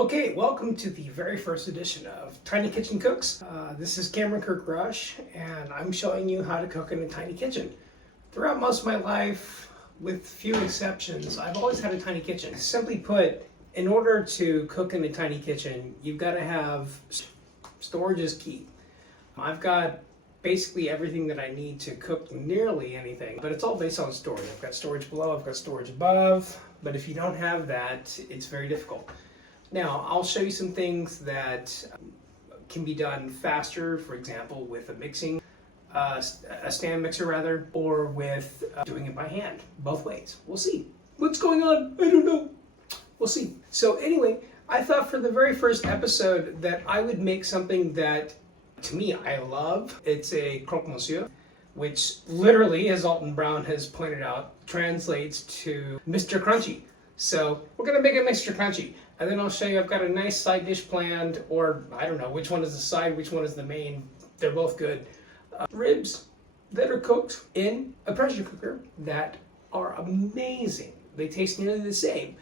Okay, welcome to the very first edition of Tiny Kitchen Cooks. This is Cameron Kirk Rush, and I'm showing you how to cook in a tiny kitchen. Throughout most of my life, with few exceptions, I've always had a tiny kitchen. Simply put, in order to cook in a tiny kitchen, you've got to have storage is key. I've got basically everything that I need to cook nearly anything, but it's all based on storage. I've got storage below, I've got storage above, but if you don't have that, it's very difficult. Now, I'll show you some things that can be done faster, for example, with a stand mixer rather, or with doing it by hand, both ways. We'll see. What's going on? I don't know. We'll see. So anyway, I thought for the very first episode that I would make something that, to me, I love. It's a Croque Monsieur, which literally, as Alton Brown has pointed out, translates to Mr. Crunchy. So we're gonna make it Mr. Crunchy. And then I'll show you, I've got a nice side dish planned, or I don't know, which one is the side, which one is the main. They're both good. Ribs that are cooked in a pressure cooker that are amazing. They taste nearly the same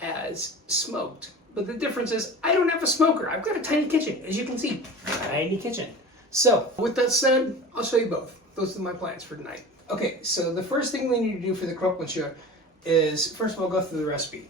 as smoked. But the difference is, I don't have a smoker. I've got a tiny kitchen, as you can see. Tiny kitchen. So, with that said, I'll show you both. Those are my plans for tonight. Okay, so the first thing we need to do for the Croque Monsieur is, first of all, go through the recipe.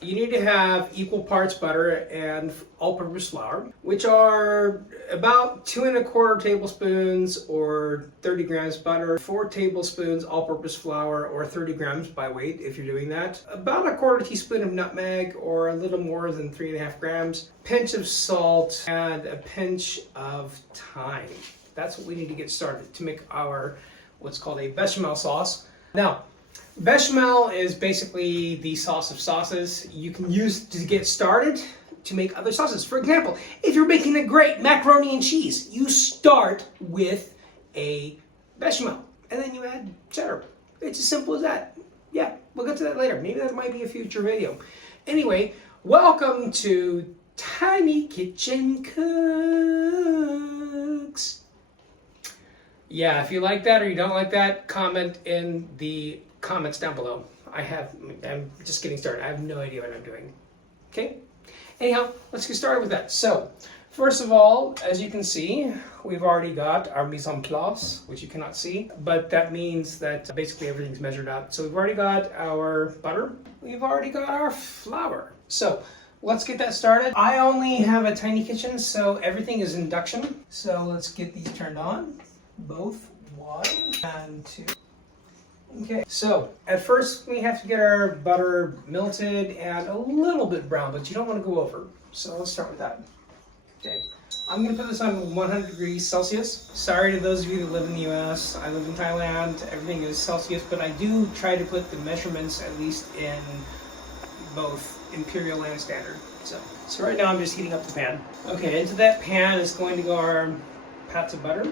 You need to have equal parts butter and all-purpose flour, which are about 2 1/4 tablespoons or 30 grams butter, 4 tablespoons all-purpose flour or 30 grams by weight if you're doing that, about 1/4 teaspoon of nutmeg or a little more than 3.5 grams, pinch of salt, and a pinch of thyme. That's what we need to get started to make our what's called a bechamel sauce. Now, bechamel is basically the sauce of sauces you can use to get started to make other sauces. For example, if you're making a great macaroni and cheese, you start with a bechamel and then you add cheddar. It's as simple as that. Yeah, we'll get to that later. Maybe that might be a future video. Anyway, welcome to Tiny Kitchen Cooks. Yeah, if you like that or you don't like that, comment in the comments down below. I'm just getting started. I have no idea what I'm doing. Okay? Anyhow, let's get started with that. So, first of all, as you can see, we've already got our mise en place, which you cannot see, but that means that basically everything's measured out. So we've already got our butter. We've already got our flour. So, let's get that started. I only have a tiny kitchen, so everything is induction. So let's get these turned on. Both 1 and 2. Okay, so at first we have to get our butter melted and a little bit brown, but you don't want to go over. So let's start with that. Okay, I'm going to put this on 100 degrees Celsius. Sorry to those of you that live in the US. I live in Thailand. Everything is Celsius, but I do try to put the measurements at least in both imperial and standard. So right now I'm just heating up the pan. Okay, into that pan is going to go our pats of butter.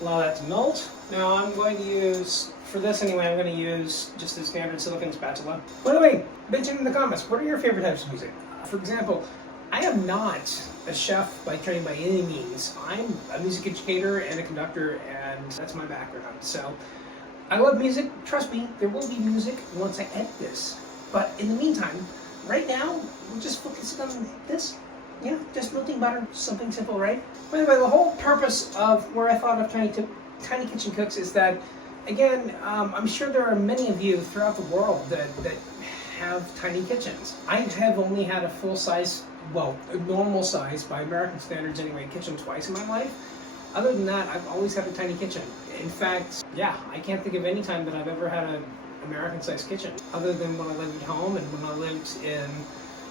Allow that to melt. Now I'm going to use, for this anyway, I'm going to use just the standard silicone spatula. By the way, mention in the comments, what are your favorite types of music? For example, I am not a chef by training by any means. I'm a music educator and a conductor, and that's my background. So I love music. Trust me, there will be music once I edit this. But in the meantime, right now, we're just focusing on this. Yeah, just melting butter, something simple, right? By the way, the whole purpose of where I thought of Tiny Kitchen Cooks is that, again, I'm sure there are many of you throughout the world that have tiny kitchens. I have only had a full size, well, a normal size, by American standards anyway, kitchen twice in my life. Other than that, I've always had a tiny kitchen. In fact, yeah, I can't think of any time that I've ever had an American-sized kitchen, other than when I lived at home and when I lived in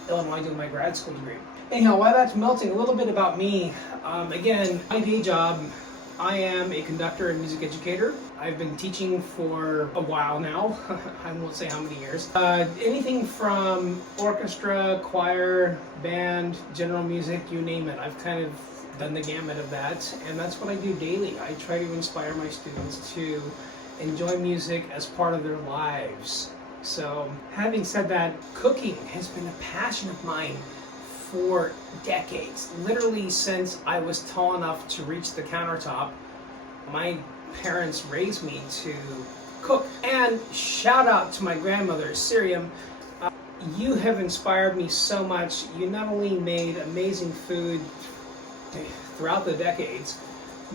Illinois doing my grad school degree. Anyhow, while that's melting, a little bit about me. Again, my day job, I am a conductor and music educator. I've been teaching for a while now. I won't say how many years. Anything from orchestra, choir, band, general music, you name it. I've kind of done the gamut of that, and that's what I do daily. I try to inspire my students to enjoy music as part of their lives. So, having said that, cooking has been a passion of mine for decades. Literally since I was tall enough to reach the countertop, my parents raised me to cook. And shout out to my grandmother, Siriam. you have inspired me so much. You not only made amazing food throughout the decades,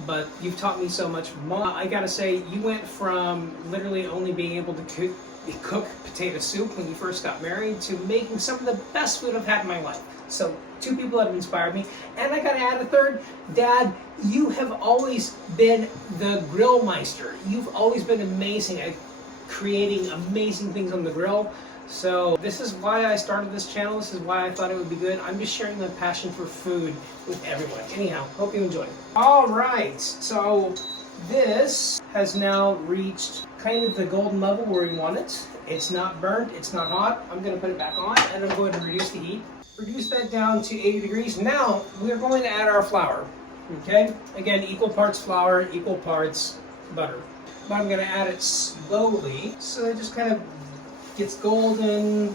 but you've taught me so much more. I gotta say, you went from literally only being able to cook potato soup when you first got married to making some of the best food I've had in my life. So 2 people have inspired me, and I gotta add a third. Dad, you have always been the grill meister. You've always been amazing at creating amazing things on the grill. So this is why I started this channel. This is why I thought it would be good. I'm just sharing my passion for food with everyone. Anyhow, hope you enjoy. All right, so this has now reached kind of the golden level where we want it. It's not burnt, it's not hot. I'm gonna put it back on, and I'm going to reduce the heat. Reduce that down to 80 degrees. Now, we're going to add our flour, okay? Again, equal parts flour, equal parts butter. But I'm gonna add it slowly, so it just kind of gets golden,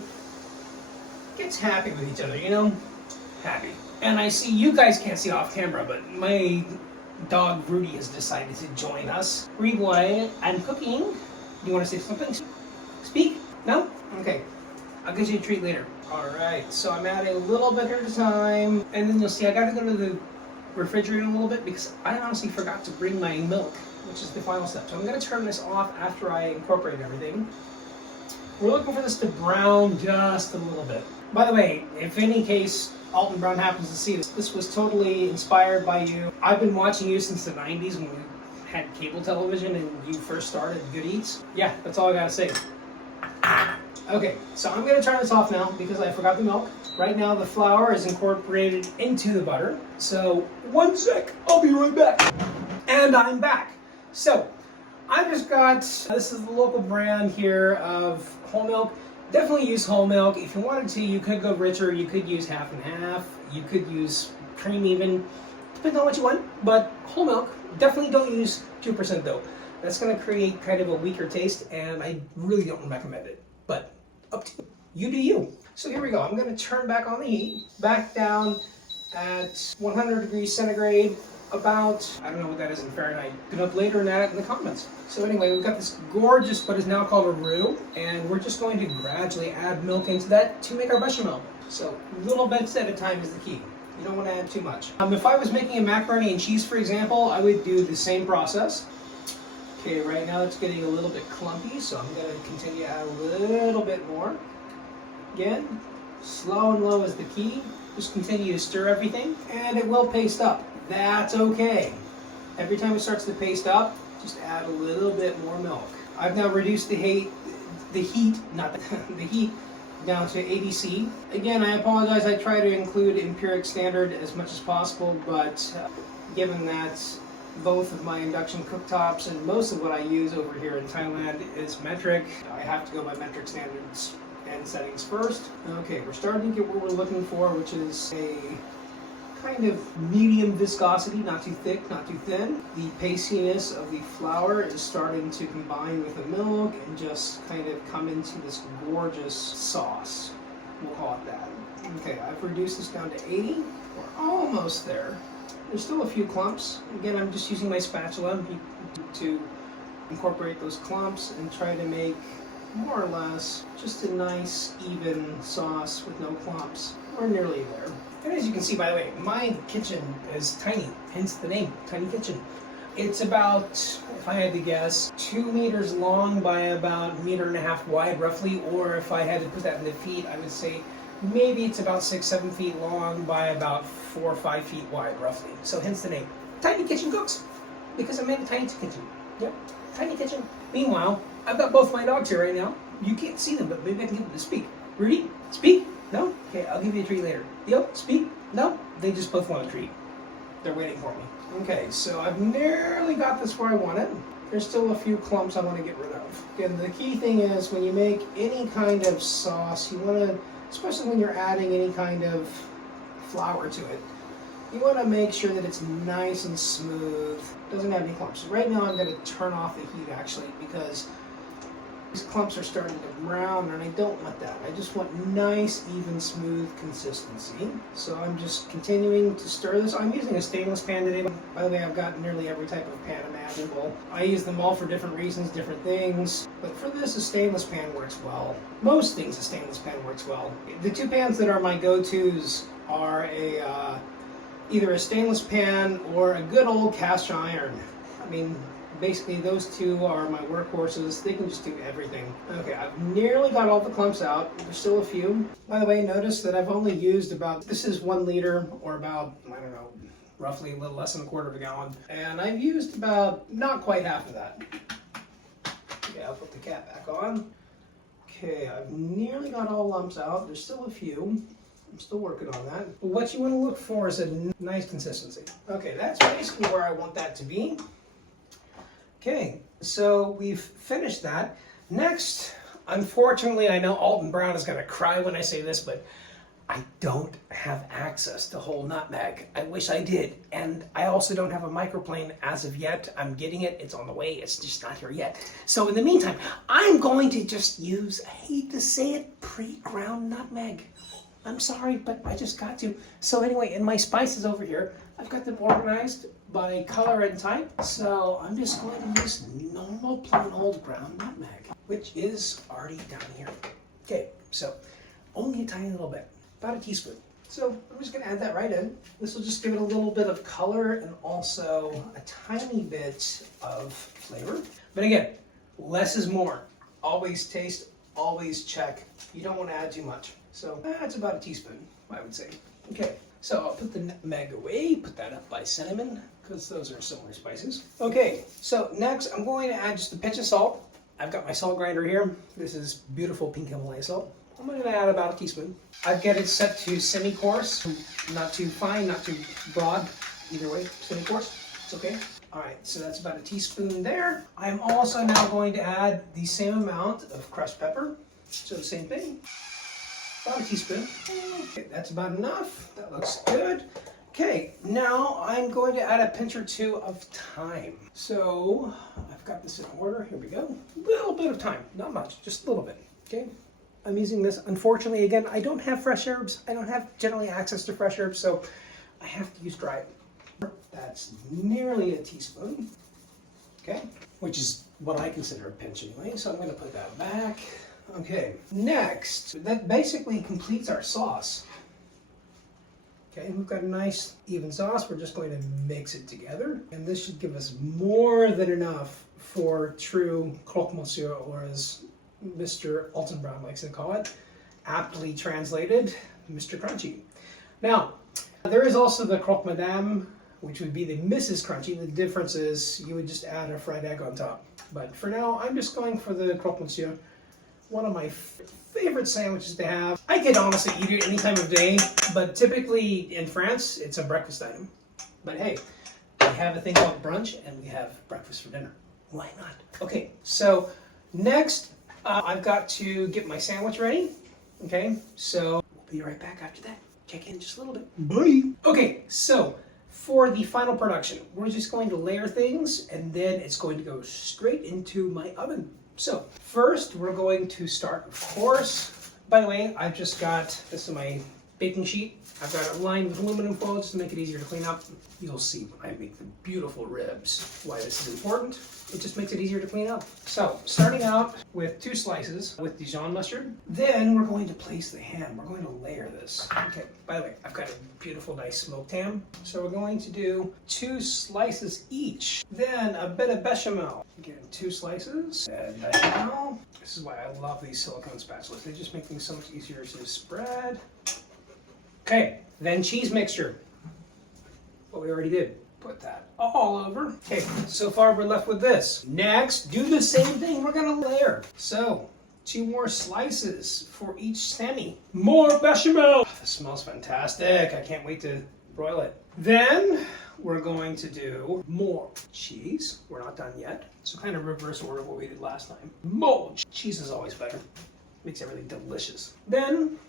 gets happy with each other, you know? Happy. And I see you guys can't see off camera, but my dog Rudy has decided to join us. Rewind. I'm cooking. You want to say something? Speak? No? Okay. I'll get you a treat later. Alright, so I'm adding a little bit at a time, and then you'll see I gotta go to the refrigerator a little bit because I honestly forgot to bring my milk, which is the final step. So I'm gonna turn this off after I incorporate everything. We're looking for this to brown just a little bit. By the way, if any case Alton Brown happens to see this, this was totally inspired by you. I've been watching you since the 90s when we had cable television and you first started Good Eats. Yeah, that's all I gotta say. Okay, so I'm gonna turn this off now because I forgot the milk. Right now the flour is incorporated into the butter. So 1 sec, I'll be right back. And I'm back. So I just got, this is the local brand here of whole milk. Definitely use whole milk. If you wanted to, you could go richer. You could use half and half. You could use cream even. Depends on what you want. But whole milk, definitely don't use 2% though. That's going to create kind of a weaker taste, and I really don't recommend it. But up to you. You do you. So here we go. I'm going to turn back on the heat. Back down at 100 degrees centigrade. About, I don't know what that is in Fahrenheit. Look it up later and add it in the comments. So anyway, we've got this gorgeous, what is now called a roux, and we're just going to gradually add milk into that to make our bechamel. So little bits at a time is the key. You don't want to add too much. If I was making a macaroni and cheese, for example, I would do the same process. Okay, right now it's getting a little bit clumpy, so I'm going to continue to add a little bit more. Again, slow and low is the key. Just continue to stir everything, and it will paste up. That's okay. Every time it starts to paste up, just add a little bit more milk. I've now reduced the heat down to 80°C. Again, I apologize. I try to include empiric standard as much as possible, but given that both of my induction cooktops and most of what I use over here in Thailand is metric, I have to go by metric standards and settings first. Okay, we're starting to get what we're looking for, which is a kind of medium viscosity, not too thick, not too thin. The pastiness of the flour is starting to combine with the milk and just kind of come into this gorgeous sauce. We'll call it that. Okay, I've reduced this down to 80. We're almost there. There's still a few clumps. Again, I'm just using my spatula to incorporate those clumps and try to make more or less just a nice, even sauce with no clumps. We're nearly there. And as you can see, by the way, my kitchen is tiny, hence the name, Tiny Kitchen. It's about, if I had to guess, 2 meters long by about 1.5 meters wide, roughly, or if I had to put that in the feet, I would say maybe it's about 6-7 feet long by about 4 or 5 feet wide, roughly. So hence the name, Tiny Kitchen Cooks, because I made a tiny kitchen. Yep, Tiny Kitchen. Meanwhile, I've got both my dogs here right now. You can't see them, but maybe I can get them to speak. Rudy, speak? No? Okay, I'll give you a treat later. Yo, speak? No? They just both want a treat. They're waiting for me. Okay, so I've nearly got this where I want it. There's still a few clumps I want to get rid of. Again, the key thing is when you make any kind of sauce, you want to, especially when you're adding any kind of flour to it, you want to make sure that it's nice and smooth. Doesn't have any clumps. Right now I'm going to turn off the heat actually because These clumps are starting to brown, and I don't want that. I just want nice, even, smooth consistency. So I'm just continuing to stir this. I'm using a stainless pan today. By the way, I've got nearly every type of pan imaginable. I use them all for different reasons, different things. But for this, a stainless pan works well. Most things, a stainless pan works well. The two pans that are my go-tos are either a stainless pan or a good old cast iron. I mean, basically those two are my workhorses. They can just do everything. Okay, I've nearly got all the clumps out. There's still a few. By the way, notice that I've only used about, this is 1 liter or about, I don't know, roughly a little less than 1/4 gallon. And I've used about not quite half of that. Okay, I'll put the cap back on. Okay, I've nearly got all lumps out. There's still a few. I'm still working on that. But what you want to look for is a nice consistency. Okay, that's basically where I want that to be. Okay, so we've finished that. Next, unfortunately, I know Alton Brown is going to cry when I say this, but I don't have access to whole nutmeg. I wish I did. And I also don't have a microplane as of yet. I'm getting it. It's on the way. It's just not here yet. So in the meantime, I'm going to just use, I hate to say it, pre-ground nutmeg. I'm sorry, but I just got to. So anyway, in my spices over here, I've got them organized by color and type. So I'm just going to use normal plain old ground nutmeg, which is already down here. Okay, so only a tiny little bit, about a teaspoon. So I'm just gonna add that right in. This will just give it a little bit of color and also a tiny bit of flavor. But again, less is more. Always taste, always check. You don't want to add too much. So that's about a teaspoon, I would say. Okay, so I'll put the nutmeg away, put that up by cinnamon, because those are similar spices. Okay, so next I'm going to add just a pinch of salt. I've got my salt grinder here. This is beautiful pink Himalaya salt. I'm going to add about a teaspoon. I've got it set to semi-coarse, not too fine, not too broad. Either way, semi-coarse, it's okay. All right, so that's about a teaspoon there. I'm also now going to add the same amount of crushed pepper. So the same thing. About a teaspoon. Okay, that's about enough. That looks good. Okay, now I'm going to add a pinch or two of thyme. So I've got this in order. Here we go. A little bit of thyme, not much, just a little bit. Okay, I'm using this. Unfortunately, again, I don't have fresh herbs. I don't have generally access to fresh herbs, so I have to use dry. That's nearly a teaspoon. Okay, which is what I consider a pinch anyway. So I'm going to put that back. Okay, next, that basically completes our sauce. Okay, we've got a nice even sauce. We're just going to mix it together. And this should give us more than enough for true Croque Monsieur, or as Mr. Alton Brown likes to call it, aptly translated, Mr. Crunchy. Now, there is also the Croque Madame, which would be the Mrs. Crunchy. The difference is you would just add a fried egg on top. But for now, I'm just going for the Croque Monsieur. One of my favorite sandwiches to have. I could honestly eat it any time of day, but typically in France, it's a breakfast item. But hey, we have a thing called brunch, and we have breakfast for dinner. Why not? Okay, so next, I've got to get my sandwich ready. Okay, so we'll be right back after that. Check in just a little bit. Bye. Okay, so for the final production, we're just going to layer things, and then it's going to go straight into my oven. So first we're going to start, of course, by the way, I've just got, this is my baking sheet. I've got it lined with aluminum foil just to make it easier to clean up. You'll see when I make the beautiful ribs why this is important. It just makes it easier to clean up. So starting out with 2 slices with Dijon mustard. Then we're going to place the ham. We're going to layer this. Okay, by the way, I've got a beautiful nice smoked ham. So we're going to do 2 slices each. Then a bit of bechamel. Again, 2 slices. And bechamel. This is why I love these silicone spatulas. They just make things so much easier to spread. Okay, then cheese mixture. What we already did. Put that all over. Okay, so far we're left with this. Next, do the same thing. We're gonna layer. So, 2 more slices for each semi. More bechamel. This smells fantastic. I can't wait to broil it. Then we're going to do more cheese. We're not done yet. So kind of reverse order of what we did last time. More cheese is always better. Makes everything delicious. Then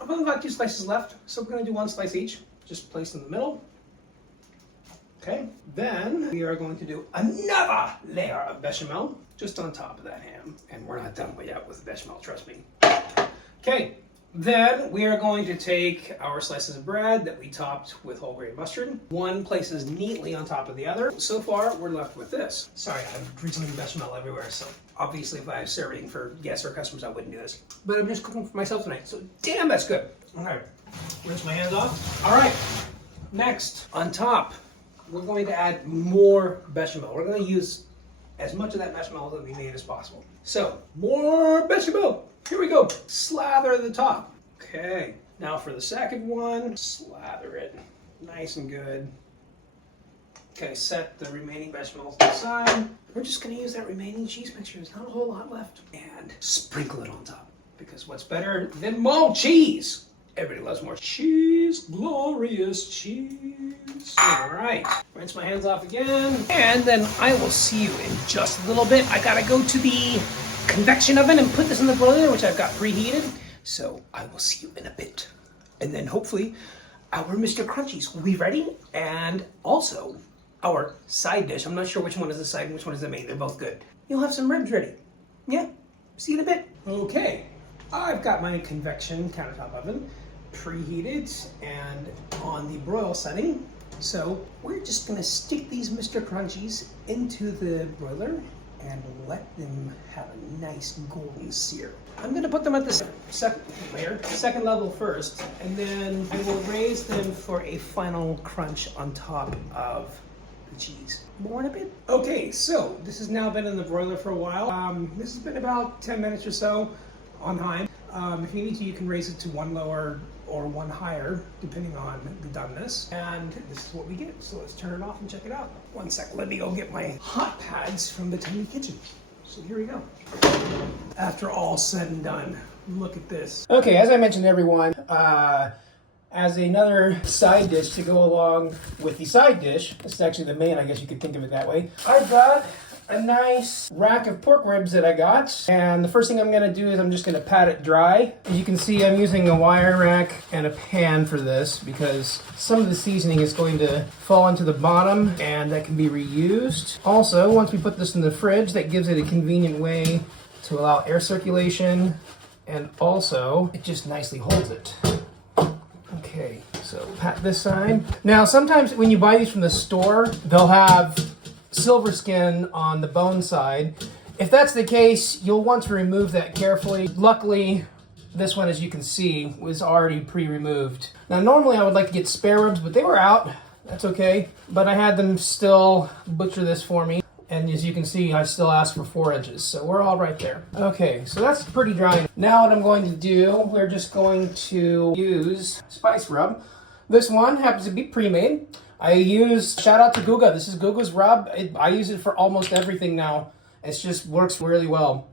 I've only got 2 slices left, so we're going to do 1 slice each. Just place in the middle. Okay, then we are going to do another layer of bechamel. just on top of that ham. And we're not done yet with the bechamel, trust me. Okay, then we are going to take our slices of bread that we topped with whole grain mustard. One places neatly on top of the other. So far, we're left with this. Sorry, I'm drizzling bechamel everywhere, so obviously if I was serving for guests or customers, I wouldn't do this. But I'm just cooking for myself tonight, so damn, that's good. All right, rinse my hands off. All right, next, on top, we're going to add more bechamel. We're going to use as much of that bechamel that we made as possible. So, more bechamel. Here we go. Slather the top. Okay, now for the second one, slather it nice and good. Okay, set the remaining bechamel to the side. We're just going to use that remaining cheese mixture. There's not a whole lot left. And sprinkle it on top. Because what's better than more cheese? Everybody loves more cheese. Glorious cheese. All right. Rinse my hands off again. And then I will see you in just a little bit. I got to go to the convection oven and put this in the broiler, which I've got preheated. So I will see you in a bit. And then hopefully our Mr. Crunchies will be ready. And also our side dish. I'm not sure which one is the side and which one is the main. They're both good. You'll have some ribs ready. Yeah, see you in a bit. Okay, I've got my convection countertop oven preheated and on the broil setting. So we're just gonna stick these Mr. Crunchies into the broiler and let them have a nice golden sear. I'm gonna put them at the second level first, and then I will raise them for a final crunch on top of the cheese. More in a bit. Okay, so this has now been in the broiler for a while. This has been about 10 minutes or so on high. If you need to, you can raise it to one lower or one higher, depending on the doneness. And this is what we get. So let's turn it off and check it out. One sec, let me go get my hot pads from the tiny kitchen. So here we go. After all said and done, look at this. Okay, as I mentioned, everyone, as another side dish to go along with the side dish, this is actually the main, I guess you could think of it that way, I've got a nice rack of pork ribs that I got. And the first thing I'm gonna do is I'm just gonna pat it dry. As you can see, I'm using a wire rack and a pan for this because some of the seasoning is going to fall into the bottom and that can be reused. Also, once we put this in the fridge, that gives it a convenient way to allow air circulation, and also it just nicely holds it. Okay, so pat this side. Now, sometimes when you buy these from the store, they'll have silver skin on the bone side. If that's the case, you'll want to remove that carefully. Luckily, this one, as you can see, was already pre-removed. Now, normally I would like to get spare ribs, but they were out. That's okay. But I had them still butcher this for me. And as you can see, I still asked for 4 inches. So we're all right there. Okay, so that's pretty dry. Now what I'm going to do, we're just going to use spice rub. This one happens to be pre-made. I use, shout out to Guga. This is Guga's rub. I use it for almost everything now. It just works really well.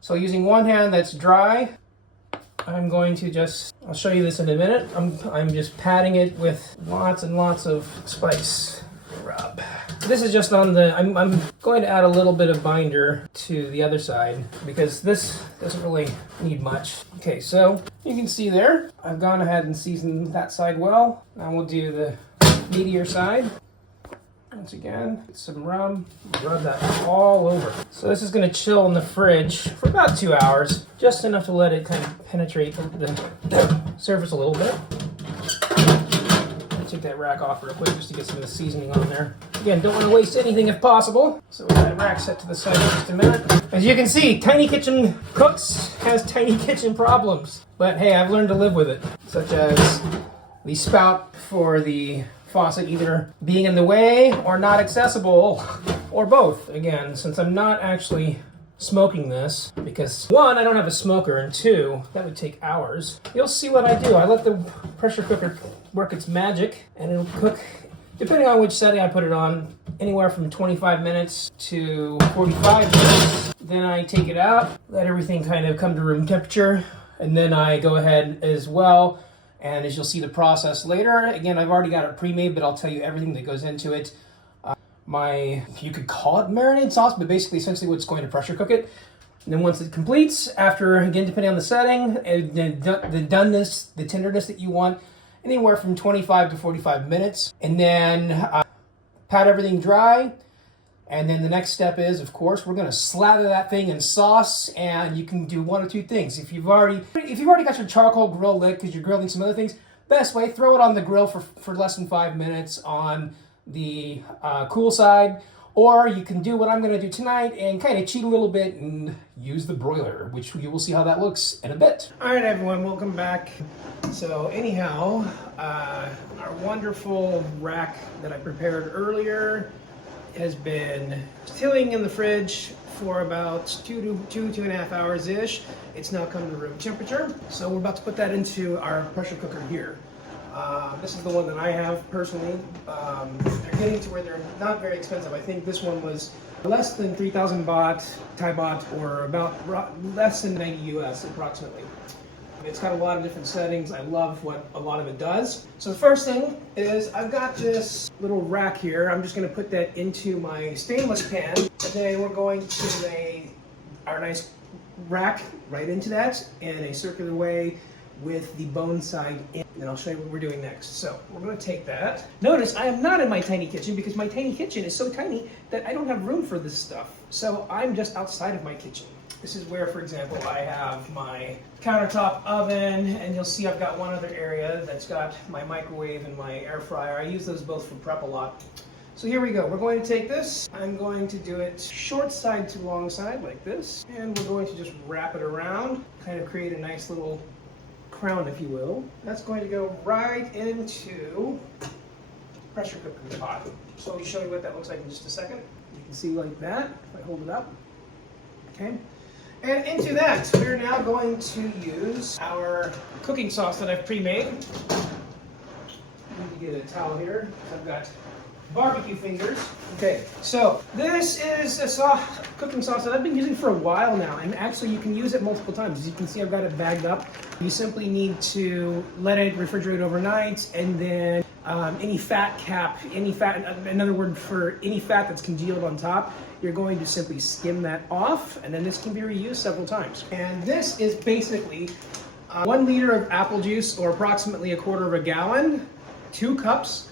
So using one hand that's dry, I'm going to just, I'll show you this in a minute. I'm just patting it with lots and lots of spice rub. This is just on the, I'm going to add a little bit of binder to the other side because this doesn't really need much. Okay, so you can see there, I've gone ahead and seasoned that side well. Now we'll do the meatier side. Once again, get some rub that all over. So this is going to chill in the fridge for about 2 hours, just enough to let it kind of penetrate the surface a little bit. Take that rack off real quick just to get some of the seasoning on there. Again, don't want to waste anything if possible. So we got that rack set to the side in just a minute. As you can see, Tiny Kitchen Cooks has tiny kitchen problems. But hey, I've learned to live with it. Such as the spout for the faucet either being in the way or not accessible, or both. Again, since I'm not actually smoking this, because 1, I don't have a smoker, and 2, that would take hours. You'll see what I do. I let the pressure cooker work its magic, and it'll cook, depending on which setting I put it on, anywhere from 25 minutes to 45 minutes. Then I take it out, let everything kind of come to room temperature, and then I go ahead as well. And as you'll see the process later, again, I've already got it pre-made, but I'll tell you everything that goes into it. You could call it marinade sauce, but basically essentially what's going to pressure cook it. And then once it completes, after, again, depending on the setting, the doneness, the tenderness that you want, anywhere from 25 to 45 minutes. And then pat everything dry, And then the next step is, of course, we're gonna slather that thing in sauce, and you can do one of two things. If you've already got your charcoal grill lit because you're grilling some other things, best way, throw it on the grill for less than 5 minutes on the cool side. Or you can do what I'm gonna do tonight and kind of cheat a little bit and use the broiler, which you will see how that looks in a bit. All right, everyone, welcome back. So anyhow, our wonderful rack that I prepared earlier has been chilling in the fridge for about 2.5 hours-ish. It's now come to room temperature. So we're about to put that into our pressure cooker here. This is the one that I have personally. They're getting to where they're not very expensive. I think this one was less than 3,000 baht, Thai baht, or about less than 90 US approximately. It's got a lot of different settings. I love what a lot of it does. So the first thing is I've got this little rack here. I'm just going to put that into my stainless pan. And then we're going to lay our nice rack right into that in a circular way with the bone side in. And I'll show you what we're doing next. So we're going to take that. Notice I am not in my tiny kitchen because my tiny kitchen is so tiny that I don't have room for this stuff. So I'm just outside of my kitchen. This is where, for example, I have my countertop oven, and you'll see I've got one other area that's got my microwave and my air fryer. I use those both for prep a lot. So here we go. We're going to take this. I'm going to do it short side to long side like this. And we're going to just wrap it around, kind of create a nice little crown, if you will. That's going to go right into pressure cooker pot. So I'll show you what that looks like in just a second. You can see like that, if I hold it up. Okay. And into that, we're now going to use our cooking sauce that I've pre-made. Let me get a towel here. I've got barbecue fingers. Okay, so this is a cooking sauce that I've been using for a while now, and actually you can use it multiple times. As you can see, I've got it bagged up. You simply need to let it refrigerate overnight, and then any fat cap, another word for any fat that's congealed on top, you're going to simply skim that off, and then this can be reused several times. And this is basically 1 liter of apple juice, or approximately 1/4 gallon, 2 cups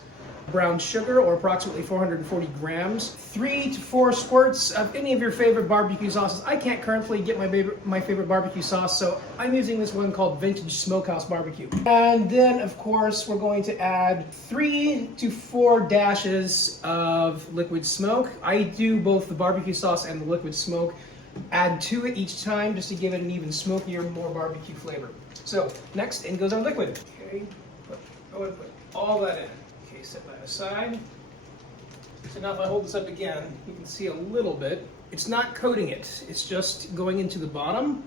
brown sugar, or approximately 440 grams, 3 to 4 squirts of any of your favorite barbecue sauces. I can't currently get my favorite barbecue sauce, so I'm using this one called Vintage Smokehouse Barbecue. And then, of course, we're going to add 3 to 4 dashes of liquid smoke. I do both the barbecue sauce and the liquid smoke. Add to it each time just to give it an even smokier, more barbecue flavor. So next, in goes our liquid. Okay, go and put all that in. Okay, set that aside. So now if I hold this up again, you can see a little bit. It's not coating it, it's just going into the bottom.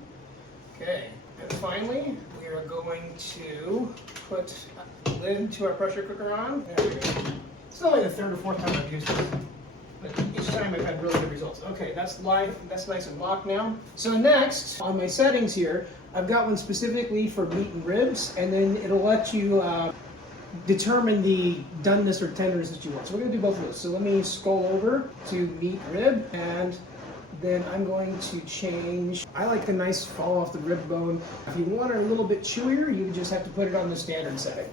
Okay, and finally, we are going to put a lid to our pressure cooker on. There we go. It's only the 3rd or 4th time I've used it, but each time I've had really good results. Okay, that's live, that's nice and locked now. So next, on my settings here, I've got one specifically for meat and ribs, and then it'll let you determine the doneness or tenderness that you want. So we're going to do both of those. So let me scroll over to meat rib, and then I'm going to change. I like the nice fall off the rib bone. If you want it a little bit chewier, you just have to put it on the standard setting.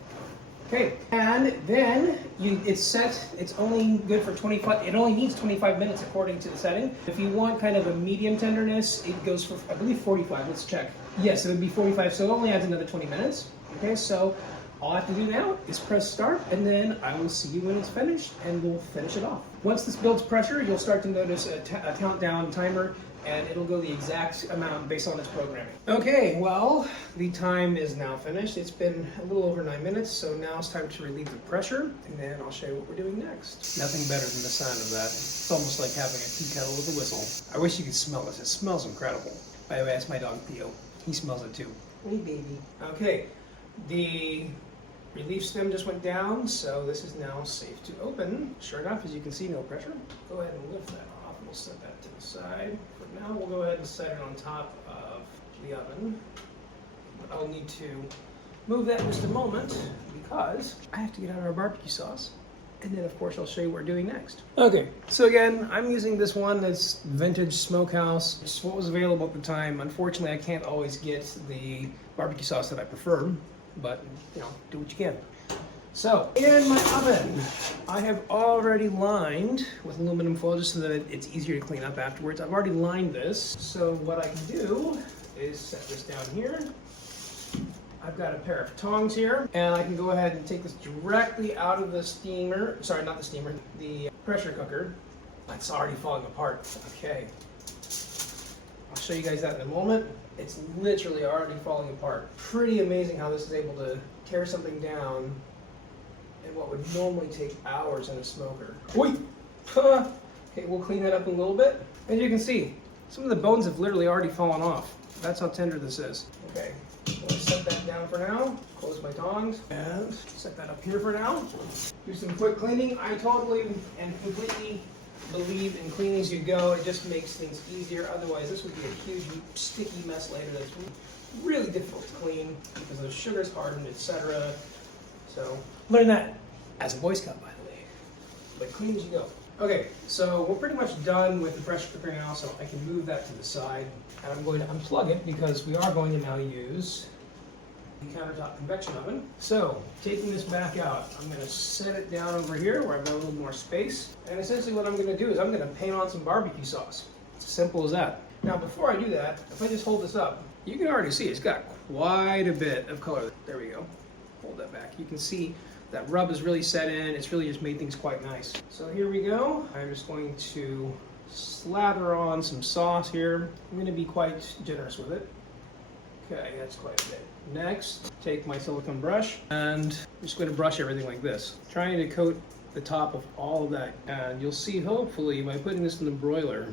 Okay, and then it's set. It's only good for 25. It only needs 25 minutes according to the setting. If you want kind of a medium tenderness, it goes for, I believe, 45. Let's check. Yes, it would be 45. So it only adds another 20 minutes. Okay, so all I have to do now is press start, and then I will see you when it's finished, and we'll finish it off. Once this builds pressure, you'll start to notice a countdown timer, and it'll go the exact amount based on its programming. Okay, well, the time is now finished. It's been a little over 9 minutes, so now it's time to relieve the pressure, and then I'll show you what we're doing next. Nothing better than the sound of that. It's almost like having a tea kettle with a whistle. I wish you could smell this. It smells incredible. By the way, that's my dog Theo. He smells it too. Hey, baby. Okay, the relief stem just went down, so this is now safe to open. Sure enough, as you can see, no pressure. Go ahead and lift that off. We'll set that to the side. For now, we'll go ahead and set it on top of the oven. But I'll need to move that in just a moment because I have to get out our barbecue sauce. And then, of course, I'll show you what we're doing next. Okay, so again, I'm using this one that's Vintage Smokehouse. It's what was available at the time. Unfortunately, I can't always get the barbecue sauce that I prefer. But, you know, do what you can. So, in my oven, I have already lined with aluminum foil just so that it's easier to clean up afterwards. I've already lined this. So what I can do is set this down here. I've got a pair of tongs here, and I can go ahead and take this directly out of the steamer. Sorry, not the steamer, the pressure cooker. It's already falling apart. Okay. I'll show you guys that in a moment. It's literally already falling apart. Pretty amazing how this is able to tear something down in what would normally take hours in a smoker. Wait! Okay, we'll clean that up a little bit. As you can see, some of the bones have literally already fallen off. That's how tender this is. Okay, I'm going to set that down for now. Close my tongs and set that up here for now. Do some quick cleaning. I totally and completely believe in cleaning as you go. It just makes things easier. Otherwise, this would be a huge sticky mess later that's really difficult to clean because the sugar's hardened, etc. So learn that as a Boy Scout, by the way. But clean as you go. Okay, so we're pretty much done with the pressure cooker now, so I can move that to the side. And I'm going to unplug it because we are going to now use the countertop convection oven. So, taking this back out, I'm going to set it down over here where I've got a little more space. And essentially what I'm going to do is I'm going to paint on some barbecue sauce. It's as simple as that. Now before I do that, if I just hold this up, you can already see it's got quite a bit of color. There we go. Hold that back. You can see that rub is really set in. It's really just made things quite nice. So here we go. I'm just going to slather on some sauce here. I'm going to be quite generous with it. Okay, that's quite a bit. Next, take my silicone brush and I'm just going to brush everything like this, trying to coat the top of all of that. And you'll see, hopefully, by putting this in the broiler,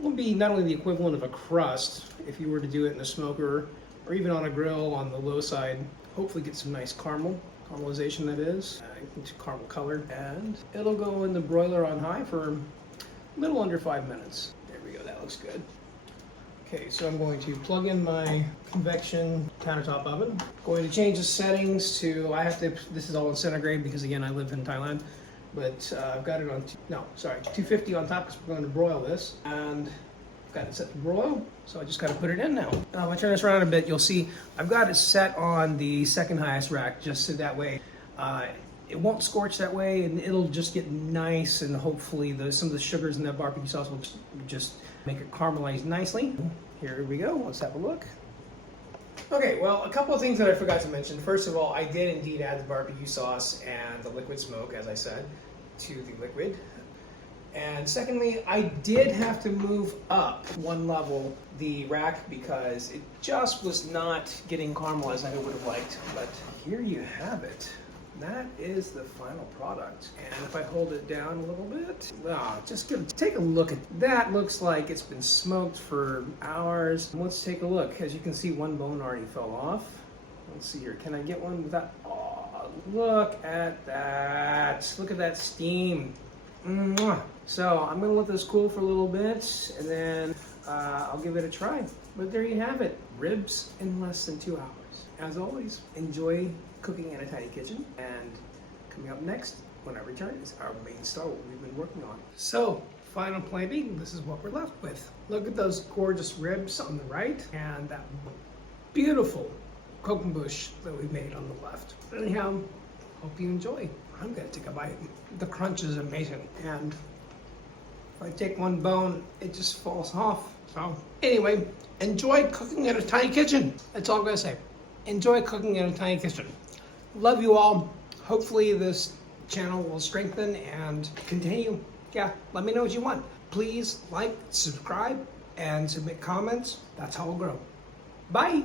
will be not only the equivalent of a crust if you were to do it in a smoker or even on a grill on the low side. Hopefully get some nice caramelization, that is, into caramel color, and it'll go in the broiler on high for a little under 5 minutes. There we go, that looks good. Okay, so I'm going to plug in my convection countertop oven. Going to change the settings to, this is all in centigrade because again I live in Thailand, but I've got it on, 250 on top because we're going to broil this, and I've got it set to broil, so I just got to put it in now. Now if I turn this around a bit, you'll see I've got it set on the second highest rack just so that way it won't scorch that way, and it'll just get nice, and hopefully some of the sugars in that barbecue sauce will just make it caramelize nicely. Here we go, let's have a look. Okay, well, a couple of things that I forgot to mention. First of all, I did indeed add the barbecue sauce and the liquid smoke, as I said, to the liquid. And secondly, I did have to move up one level the rack because it just was not getting caramelized like I would have liked. But here you have it. That is the final product. And if I hold it down a little bit, take a look at that. Looks like it's been smoked for hours. Let's take a look. As you can see, one bone already fell off. Let's see here. Can I get one without? Oh, look at that. Look at that steam. Mwah. So I'm gonna let this cool for a little bit, and then I'll give it a try. But there you have it. Ribs in less than 2 hours. As always, enjoy cooking in a tiny kitchen, and coming up next when I return is our main star, what we've been working on. So, final plating, this is what we're left with. Look at those gorgeous ribs on the right, and that beautiful Croque Monsieur that we made on the left. Anyhow, hope you enjoy. I'm gonna take a bite. The crunch is amazing, and if I take one bone, it just falls off. So, anyway, enjoy cooking in a tiny kitchen. That's all I'm gonna say. Enjoy cooking in a tiny kitchen. Love you all. Hopefully this channel will strengthen and continue. Yeah, let me know what you want. Please like, subscribe, and submit comments. That's how we'll grow. Bye.